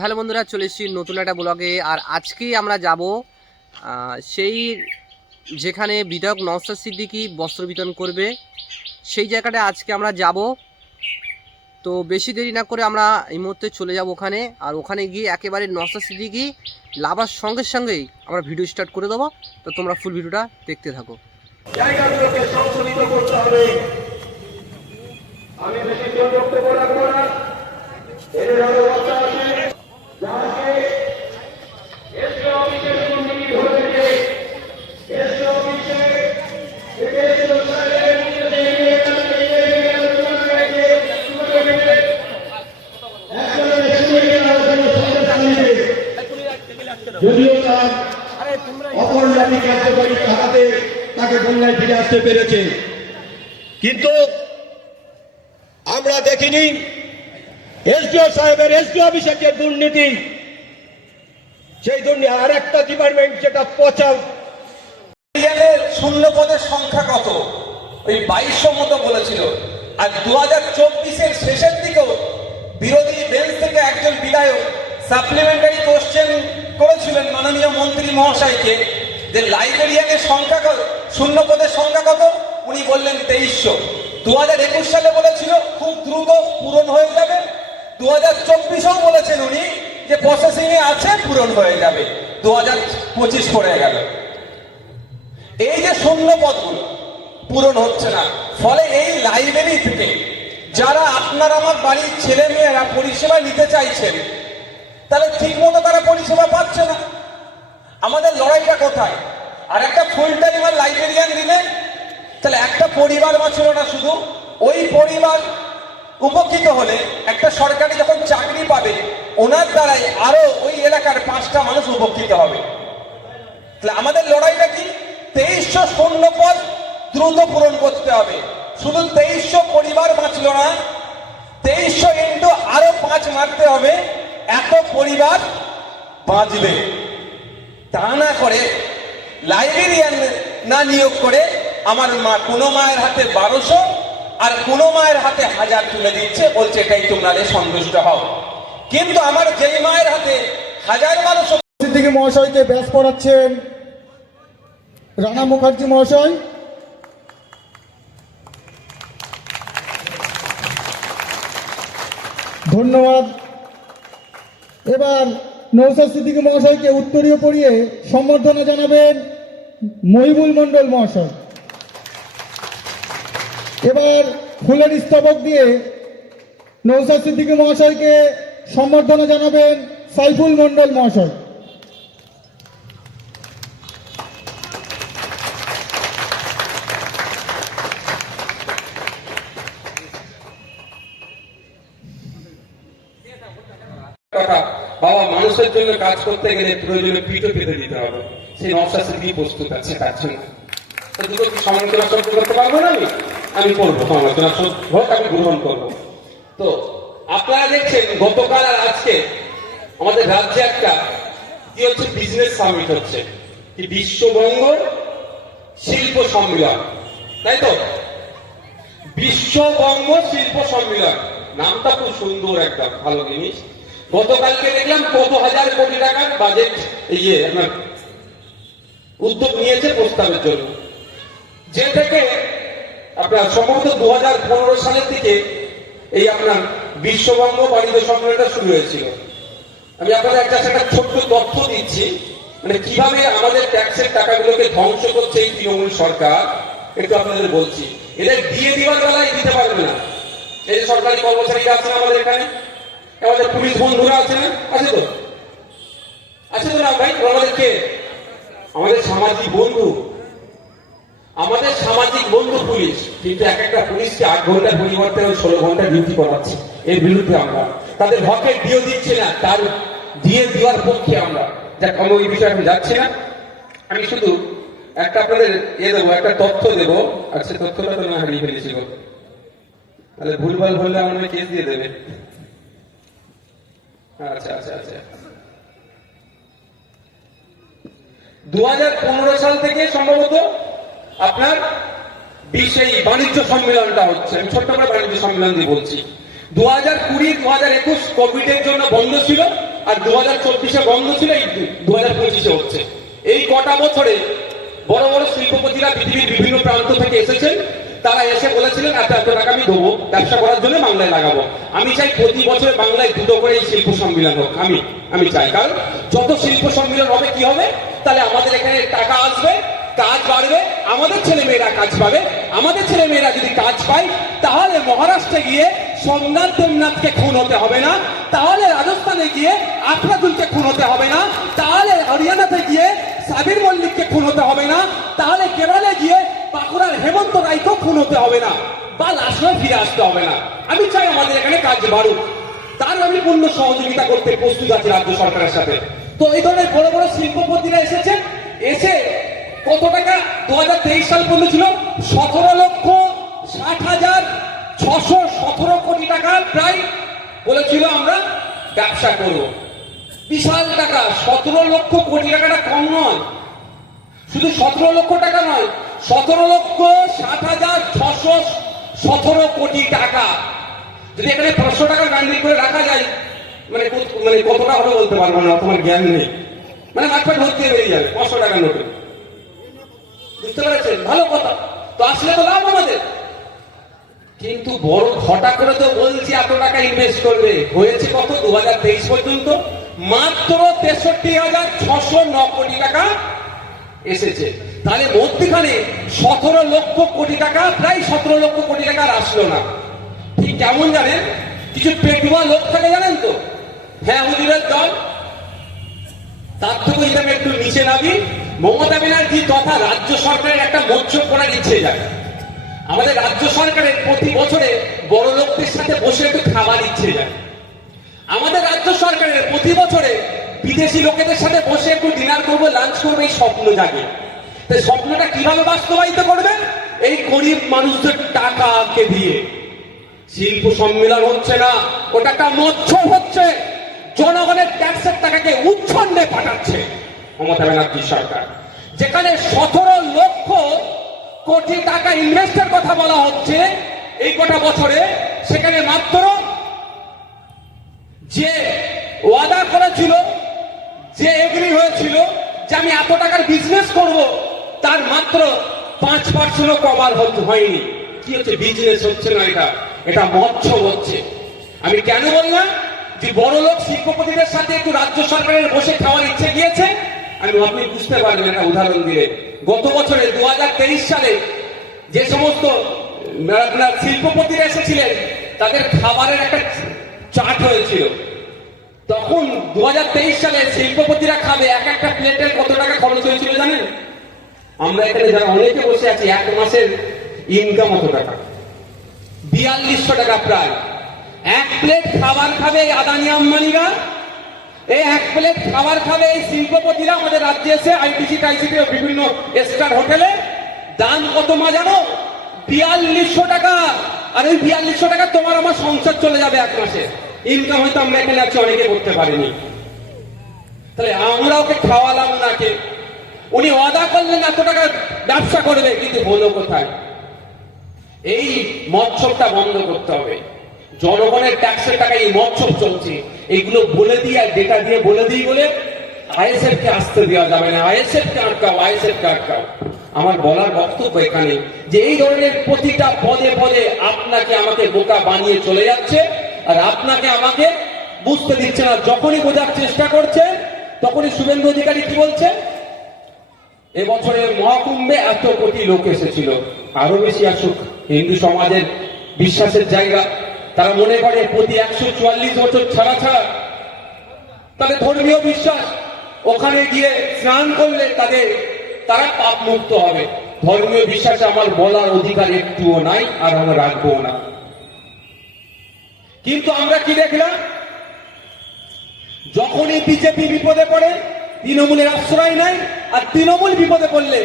Hello বন্ধুরা, চলে এসেছি নতুন একটা ব্লগে। আর আজকেই আমরা যাব সেই যেখানে বিধায়ক নওশাদ সিদ্দিকী বস্ত্র বিতরণ করবে, সেই জায়গাটা আজকে আমরা যাব। তো বেশি দেরি না করে আমরা এই মুহূর্তে চলে যাব ওখানে। আর ওখানে গিয়ে একেবারে নওশাদ সিদ্দিকী লাভার সঙ্গে সঙ্গেই আমরা ভিডিও স্টার্ট করে দেবো। তো তোমরা ফুল ভিডিওটা দেখতে থাকো। জায়গাগুলোকে সংশোধিত করতে হবে। আমি বেশি বক্তব্য রাখবো না। এর ব্যবস্থা আছে যাকে এসপি অফিসের দুর্নীতি ধরেছে, এসপি অফিসে যদিও তার অপরাধী কার্যকরী খাতাতে তাকে বন্যায় ফিরে আসতে পেরেছে, কিন্তু আমরা দেখিনি এসডিও সাহেবের এসডিও অফিসের যে দুর্নীতি, সেই দুর্নীতি। আর একটা ডিপার্টমেন্ট যেটা পচা শূন্য পদের সংখ্যা কত, ওই 2200 মতো বলেছিল। আর 2024-এর শেষের দিকেও বিরোধী বেঞ্চ থেকে একজন বিধায়ক সাপ্লিমেন্টারি কোশ্চেন করেছিলেন মাননীয় মন্ত্রী মহাশয়কে যে লাইব্রেরিয়ানের সংখ্যা কত, শূন্য পদের সংখ্যা কত। উনি বললেন 2300। 2021 সালে বলেছিল খুব দ্রুত পূরণ হয়ে যাবে। 2024-এও বলেছেন উনি যে প্রসেসিং এ আছে, পূরণ হয়ে যাবে। 2025 পড়ে গেল। এই যে শূন্য পদগুলো পূরণ হচ্ছে না, ফলে এই লাইব্রেরি থেকে যারা আপনার আমার বাড়ির ছেলে মেয়েরা পরিষেবা নিতে চাইছেন, তাহলে ঠিক মতো তারা পরিষেবা পাচ্ছে না। আমাদের লড়াইটা কোথায়? আর একটা ফুল টাইমার লাইব্রেরিয়ান দিলে তাহলে একটা পরিবার বাঁচল না, শুধু ওই পরিবার উপকৃত হলে একটা সরকারি যখন চাকরি পাবে, ওনার দ্বারাই আরো ওই এলাকার 5টা মানুষ উপকৃত হবে। তাহলে আমাদের লড়াইটা কি? 2300 শূন্য পদ দ্রুত পূরণ করতে হবে। শুধু 2300 পরিবার বাঁচল না, 2300 ইন্টু আরো 5 মারতে হবে, এত পরিবার বাঁচবে। তা না করে লাইব্রেরিয়ান না নিয়োগ করে আমার মা কোনো মায়ের হাতে 1200 আর কোনো মায়ের হাতে 1000 তুলে দিচ্ছে, বলছে এটাই তোমরা সন্তুষ্ট হও। কিন্তু আমার যেই মায়ের হাতে 1000-1200 সিদ্দিকী মহাশয়কে ব্যাস পড়াচ্ছেন রানা মুখার্জি মহাশয়। ধন্যবাদ। এবার নওশাদ সিদ্দিকী মহাশয়কে উত্তরীয় পড়িয়ে সম্বর্ধনা জানাবেন মহিবুল মন্ডল মহাশয়। এবার ফুলের স্তবক দিয়ে নওশাদ সিদ্দিকী মহাশয়কে সম্বর্ধনা জানাবেন সাইফুল মন্ডল মহাশয়। বাবা, মানুষের জন্য কাজ করতে গেলে প্রয়োজনে পিঠও পেতে দিতে হবে। সেই নওশাদ সিদ্দিকী প্রস্তুত আছে তার জন্য। দুটো সমালোচনা সহ্য করতে পারবো না, আমি করবো সমালোচনা হোক, আমি গ্রহণ করবো। তো আপনারা দেখছেন গতকাল আর আজকে আমাদের রাজ্যে একটা কি হচ্ছে, বিজনেস সামিট হচ্ছে, কি বিশ্ববঙ্গ শিল্প সম্মেলন, তাই তো? বিশ্ববঙ্গ শিল্প সম্মেলন নামটা খুব সুন্দর, একদম ভালো জিনিস। গতকালকে দেখলাম কত হাজার কোটি টাকার বাজেট আপনার উদ্যোগ নিয়েছে প্রস্তাবের জন্য, যে থেকে আপনার সম্ভবত 2015 সালের থেকে এই আপনার বিশ্ববঙ্গ বাণিজ্য সম্মেলনটা শুরু হয়েছিল। আমি আপনাদের একটা ছোট্ট তথ্য দিচ্ছি, মানে কিভাবে আমাদের ট্যাক্সের টাকাগুলোকে ধ্বংস করছে এই তৃণমূল সরকার, একটু আপনাদের বলছি। এটা দিয়ে দেওয়ার বেলায় দিতে পারবে না। এই যে সরকারি কর্মচারীরা আছেন আমাদের এখানে, আমাদের পুলিশ বন্ধুরা আছেন, আছে তো? আছে তো না ভাই? আমাদের কে? আমাদের সামাজিক বন্ধু, আমাদের সামাজিক বন্ধু পুলিশ। কিন্তু এক একটা পুলিশকে 8 ঘন্টার পরিবর্তে 16 ঘন্টা ডিউটি করাচ্ছে। এর বিরুদ্ধে আমরা তাদের হকের দিয়েও দিচ্ছি না, তার দিয়ে দেওয়ার পক্ষে আমরা। যাক, আমি ওই বিষয়ে আমি যাচ্ছি না। আমি শুধু একটা আপনাদের দেবো, একটা তথ্য দেবো। আচ্ছা, তথ্যটা তো না হারিয়ে ফেলেছিল, তাহলে ভুলভাল বললে আমার কেস দিয়ে দেবে। আচ্ছা আচ্ছা আচ্ছা, 2015 সাল থেকে সম্ভবত আপনার এই বাণিজ্য সম্মেলনটা হচ্ছে। আমি ছোট্ট করে বাণিজ্য সম্মেলন দিয়ে বলছি। 2020-2021 কোভিড এর জন্য বন্ধ ছিল, আর 2024-এ বন্ধ ছিল, এই 2025-এ হচ্ছে। এই কটা বছরে বড় বড় শিল্পপতিরা পৃথিবীর বিভিন্ন প্রান্ত থেকে এসেছেন, তারা এসে বলেছিলেন এত এত টাকা আমি দেবো ব্যবসা করার জন্য, বাংলায় লাগাবো। আমি চাই প্রতি বছরে বাংলায় দুটো করে এই শিল্প সম্মেলন হোক, আমি চাই। কারণ যত শিল্প সম্মেলন হবে কি হবে, তাহলে আমাদের এখানে টাকা আসবে, কাজ বাড়বে, আমাদের ছেলে মেয়েরা কাজ পাবে। আমাদের ছেলে মেয়েরা যদি কাজ পায়, তাহলে মহারাষ্ট্রে গিয়ে সোমনাথ দেবনাথকে খুন হতে হবে না, তাহলে রাজস্থানে গিয়ে আফরাদুলকে খুন হতে হবে না, তাহলে হরিয়ানাতে গিয়ে সাবির মল্লিককে খুন হতে হবে না, তাহলে কেরলে গিয়ে বাঁকুড়ার হেমন্ত রায়কেও খুন হতে হবে না, বা লাশ হয়ে ফিরে আসতে হবে না। আমি চাই আমাদের এখানে কাজ বাড়ুক, তার আমি পূর্ণ সহযোগিতা করতে প্রস্তুত আছি রাজ্য সরকারের সাথে। তো এই ধরনের বড় বড় শিল্পপতিরা এসেছেন, এসে কত টাকা 2023 সাল পর্যন্ত ছিল 17,60,617 কোটি টাকা প্রায় বলেছিল আমরা ব্যবসা করব। বিশাল টাকা, 17 লক্ষ কোটি টাকাটা কম নয়, শুধু 17 লক্ষ টাকা নয়, 17,60,617 কোটি টাকা। যদি এখানে 500 টাকা ব্যান্ডিল করে রাখা যায়, মানে কতটা হবে বলতে পারবো না, তোমার জ্ঞান নেই, মানে মাঠপাট ভর্তি বেরিয়ে যাবে 500 টাকার নোটে। বুঝতে পেরেছেন? ভালো কথা, তো আসলে তো লাভ আমাদের। কিন্তু বড় ঘটা করে তো বলছি এত টাকা ইনভেস্ট করবে, হয়েছে কত 2023 পর্যন্ত? মাত্র 63,609 কোটি টাকা এসেছে। তাহলে মধ্যখানে 17 লক্ষ কোটি টাকা, প্রায় 17 লক্ষ কোটি টাকা আর আসলো না। ঠিক কেমন জানেন? কিছু পেটুয়া লোক থাকে জানেন তো, হ্যাঁ হুজুরের দল। তার থেকে যদি আমি একটু নিচে নামি, মমতা ব্যানার্জি তথা রাজ্য সরকারের একটা মোচ্ছব করার ইচ্ছে যায়। আমাদের রাজ্য সরকারের প্রতি বছরে বড় লোকদের সাথে বসে একটু খাবার ইচ্ছে যায়। আমাদের রাজ্য সরকারের প্রতি বছরে বিদেশি লোকেদের সাথে বসে একটু ডিনার করবো, লাঞ্চ করবো, এই স্বপ্ন জাগে। তাই স্বপ্নটা কিভাবে বাস্তবায়িত করবে? এই গরিব মানুষদের টাকাকে দিয়ে। শিল্প সম্মেলন হচ্ছে না, ওটা একটা মৎসব হচ্ছে, জনগণের ট্যাক্সের টাকাকে উচ্ছন্নে পাঠাচ্ছে মমতা ব্যানার্জি সরকার। যেখানে 17 লক্ষ কোটি টাকা ইনভেস্টের কথা বলা হচ্ছে এই কটা বছরে, সেখানে মাত্র যে ওয়াদা করেছিল, যে এগ্রি হয়েছিল যে আমি এত টাকার বিজনেস করব, তার মাত্র 5% কভার হয়নি। কি হচ্ছে? বিজনেস হচ্ছে না, এটা মৎসব হচ্ছে। আমি কেন বললাম যে বড় লোক শিল্পপতিদের সাথে একটু রাজ্য সরকারের বসে খাওয়ার ইচ্ছে গিয়েছে? আপনি বুঝতে পারবেন একটা উদাহরণ দিলে। গত বছরে 2023 সালে যে সমস্ত শিল্পপতিরা এসেছিলেন, তাদের খাবারের একটা চার্ট হয়েছিল। তখন 2023 সালে শিল্পপতিরা খাবে, এক একটা প্লেটের কত টাকা খরচ হয়েছিল জানেন? আমরা এখানে যারা অনেকে বসে আছি, এক মাসের ইনকাম কত টাকা? 4200 টাকা প্রায়। এক প্লেট খাবার খাবে এই আদানি আম্বানিরা, এই এক প্লেট খাবার খাবে এই শিল্পপতিরা আমাদের রাজ্যে এসে আইটিসি টাইসিটি ও বিভিন্ন স্টার হোটেলে। দাম কত মা জানো? 4200 টাকা। আর ওই 4200 টাকা তোমার আমার সংসার চলে যাবে এক মাসে। ইনকাম হয়তো আমরা এখানে আছি অনেকে করতে পারিনি। তাহলে আমরা ওকে খাওয়ালাম না কে? উনি ওয়াদা করলেন এত টাকা ব্যবসা করবে, কিন্তু হলো কোথায়? এই মৎসবটা বন্ধ করতে হবে। জনগণের ট্যাক্সের টাকা এই মৎসব চলছে, এইগুলো বলে দিয়ে আর ডেটা দিয়ে বলে দিই বলে আইএসএফ কে আসতে দেওয়া যাবে না। আইএসএফ কে আটকাও, আইএসএফ কে আটকাও। আমার বলার বক্তব্য এখানে যে এই ধরনের প্রতিটা পদে পদে আপনাকে আমাকে বোকা বানিয়ে চলে যাচ্ছে, আর আপনাকে আমাকে বুঝতে দিচ্ছে না। যখনই বোঝার চেষ্টা করছে, তখনই শুভেন্দু অধিকারী কি বলছে? এবছরের মহাকুম্ভে এত কোটি লোক এসেছিল, আরো বেশি আসুক। হিন্দু সমাজের বিশ্বাসের জায়গা, তারা মনে করে প্রতি 144 বছর ছাড়া ছাড়া তাদের ধর্মীয় বিশ্বাস, ওখানে গিয়ে স্নান করলে তারা পাপ মুক্ত হবে। ধর্মীয় বিশ্বাসে আমার বলার অধিকার একটুও নাই, আর আমরা রাখবো না। কিন্তু আমরা কি দেখলাম? যখনই বিজেপি বিপদে পড়ে, তৃণমূলের আশ্রয় নাই, আর তৃণমূল বিপদে পড়লে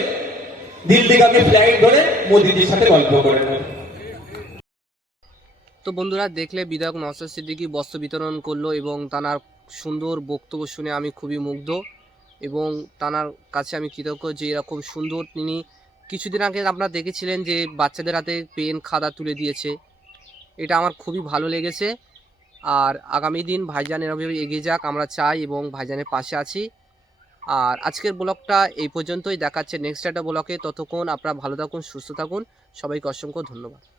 দিল্লিগামী ফ্লাইট ধরে মোদীজির সাথে গল্প করে নেয়। তো বন্ধুরা, দেখলে বিধায়ক নওশাদ সিদ্দিকী বস্ত্র বিতরণ করলো, এবং তানার সুন্দর বক্তব্য শুনে আমি খুবই মুগ্ধ, এবং তানার কাছে আমি কৃতজ্ঞ যে এরকম সুন্দর তিনি কিছুদিন আগে আপনারা দেখেছিলেন যে বাচ্চাদের হাতে পেন খাতা তুলে দিয়েছে। এটা আমার খুবই ভালো লেগেছে। আর আগামী দিন ভাইজান এভাবে এগিয়ে যাক আমরা চাই এবং ভাইজানের পাশে আছি। আর আজকের ব্লগটা এই পর্যন্তই, দেখাচ্ছে নেক্সট একটা ব্লগে। ততক্ষণ আপনারা ভালো থাকুন, সুস্থ থাকুন, সবাইকে অসংখ্য ধন্যবাদ।